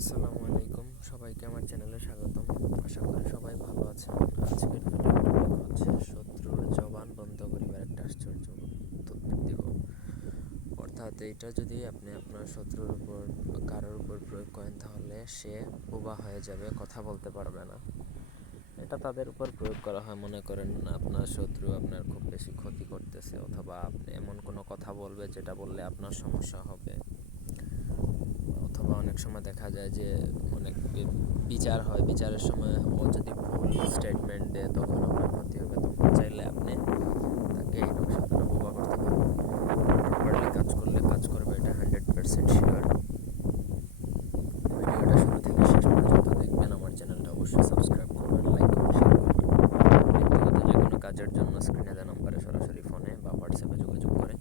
আসসালামু আলাইকুম, সবাইকে আমার চ্যানেলে স্বাগতম। আশা করি সবাই ভালো আছেন। আজকের ভিডিওর টপিক হচ্ছে শত্রুর জবান বন্ধ করিবার একটা আশ্চর্য দিব। অর্থাৎ এইটা যদি আপনি আপনার শত্রুর উপর বা কারোর উপর প্রয়োগ করেন তাহলে সে বোবা হয়ে যাবে, কথা বলতে পারবে না। এটা তাদের উপর প্রয়োগ করা হয়, মনে করেন আপনার শত্রু আপনার খুব বেশি ক্ষতি করতেছে, অথবা আপনি এমন কোনো কথা বলবে যেটা বললে আপনার সমস্যা হবে, অথবা অনেক সময় দেখা যায় যে অনেক বিচার হয়, বিচারের সময় ও যদি ভুল স্টেটমেন্ট দেয় তখন আপনার ক্ষতি হবে। তখন চাইলে আপনি তাকে এই নকশা দ্বারা বোবা করতে পারবেন। প্রপারলি কাজ করলে কাজ করবে, এটা 100% শিওর। ভিডিওটা শুরু থেকে শেষ পর্যন্ত দেখবেন। আমার চ্যানেলটা অবশ্যই সাবস্ক্রাইব করবেন, লাইক করবেন, শেয়ার করবেন। ব্যক্তিগত যে কোনো কাজের জন্য স্ক্রিনে দেওয়া নম্বরে সরাসরি ফোনে বা হোয়াটসঅ্যাপে যোগাযোগ করে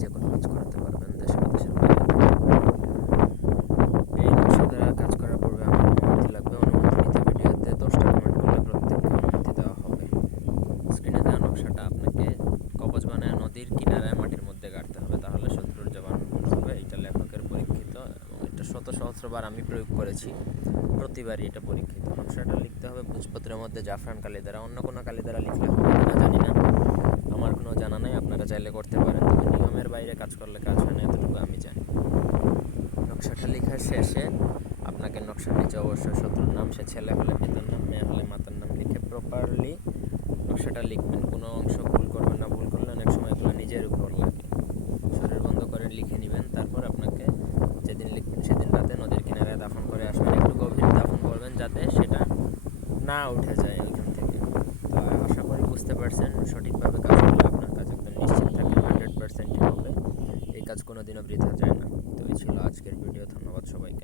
যে কোনো কাজ করাতে পারবেন, দেশে বিদেশের বাইরে। এই নকশা দ্বারা কাজ করার পূর্বে আমার অনুমতি লাগবে। অনুমতি নিতে ভিডিওতে 10টা কমেন্ট করলে প্রত্যেককে অনুমতি দেওয়া হবে। স্ক্রিনে দেওয়া নকশাটা আপনাকে কবচ বানায় নদীর কিনারায় মাটির মধ্যে গাড়তে হবে, তাহলে শত্রুর জবান বন্ধ হবে। এটা লেখকের পরীক্ষিত এবং এটা শত সহস্রবার আমি প্রয়োগ করেছি, প্রতিবারই এটা পরীক্ষিত। নকশাটা লিখতে হবে ভোজপত্রের মধ্যে জাফরান কালি দ্বারা। অন্য কোনো কালি দ্বারা লিখলে হবে কিনা জানি না, আমার কোনো জানা নাই, আপনারা চাইলে করতে পারেন, তবে নিয়মের বাইরে কাজ করলে কাজ হয় না, এতটুকু আমি জানি। নকশাটা লেখার শেষে আপনাকে নকশার নিচে অবশ্যই শত্রুর নাম, সে ছেলে হলে পিতার নাম, মেয়ে হলে মাতার নাম লিখে প্রপারলি নকশাটা লিখবেন। কোনো অংশ ভুল করবেন না, ভুল করলে অনেক সময় এগুলো নিজের উপর লাগে। শরীর বন্ধ করে লিখে নেবেন। তারপর আপনাকে যেদিন লিখবেন সেদিন রাতে নদীর কিনারায় দাফন করে আসবেন। একটু গভীর দাফন করবেন যাতে সেটা না উঠে যায় ওইখান থেকে। তো আশা করি বুঝতে পারছেন। সঠিকভাবে কাজ করলে আপনার কাজ একদম নিশ্চিত থাকবে, 100%ই হবে। এই কাজ কোনো দিনও বৃথা যায় না। তো এই ছিল আজকের ভিডিও। ধন্যবাদ সবাইকে।